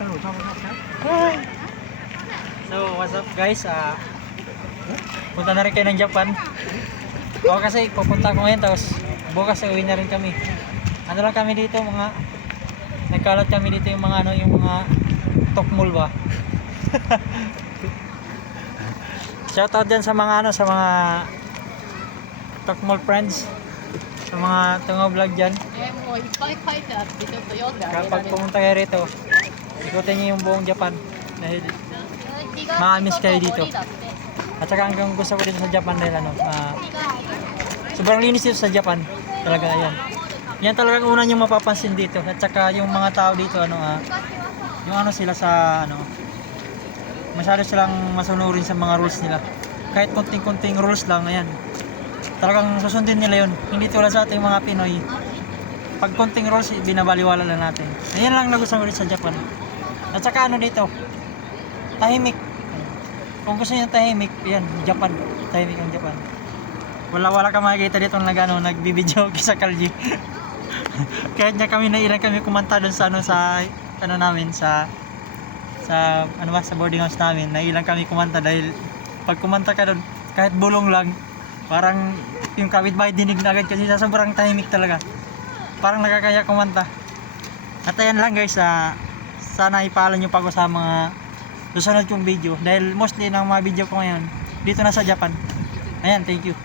Hi. So, what's up guys? Punta na rin kayo ng Japan. O kasi pupunta ko ngayon tapos bukas uwi na rin kami. Ano lang kami dito mga nagkalat kami dito yung mga ano yung mga tokmol ba. Shoutout din sa mga ano sa mga tokmol friends. Sa mga tungo vlog dyan. Kapag pumunta kayo rito, ikutin nyo yung buong Japan dahil ma-miss kayo dito. At saka hanggang gusto ko dito sa Japan dahil ano, sobrang linis dito sa Japan. Talaga yan. Yan talagang una yung mapapansin dito. At saka yung mga tao dito yung ano sila sa ano, masyado silang masunurin sa mga rules nila. Kahit kunting-kunting rules lang, ayan. Talagang susundin nila yun. Hindi tulad sa ating mga Pinoy. Pag kunting rules, binabaliwala lang natin. Ayan lang nagustuhan ko dito sa Japan. At saka ano dito, tahimik. Kung gusto niyo tahimik, yan, Japan. Tahimik ang Japan. Wala ka makikita dito nagbibideo sa kalye. Kahit niya kami nailan kami kumanta doon sa ano sa ano namin sa ano ba sa boarding house namin. Nailan kami kumanta dahil pag kumanta ka doon kahit bulong lang parang yung kapitbahay dinig na agad kasi sa sobrang tahimik talaga. Parang nakakaya kumanta. At ayan lang guys, sana ipaalam nyo pa ako sa mga susunod kong video dahil mostly ng mga video ko ngayon dito na sa Japan. Ayan, thank you.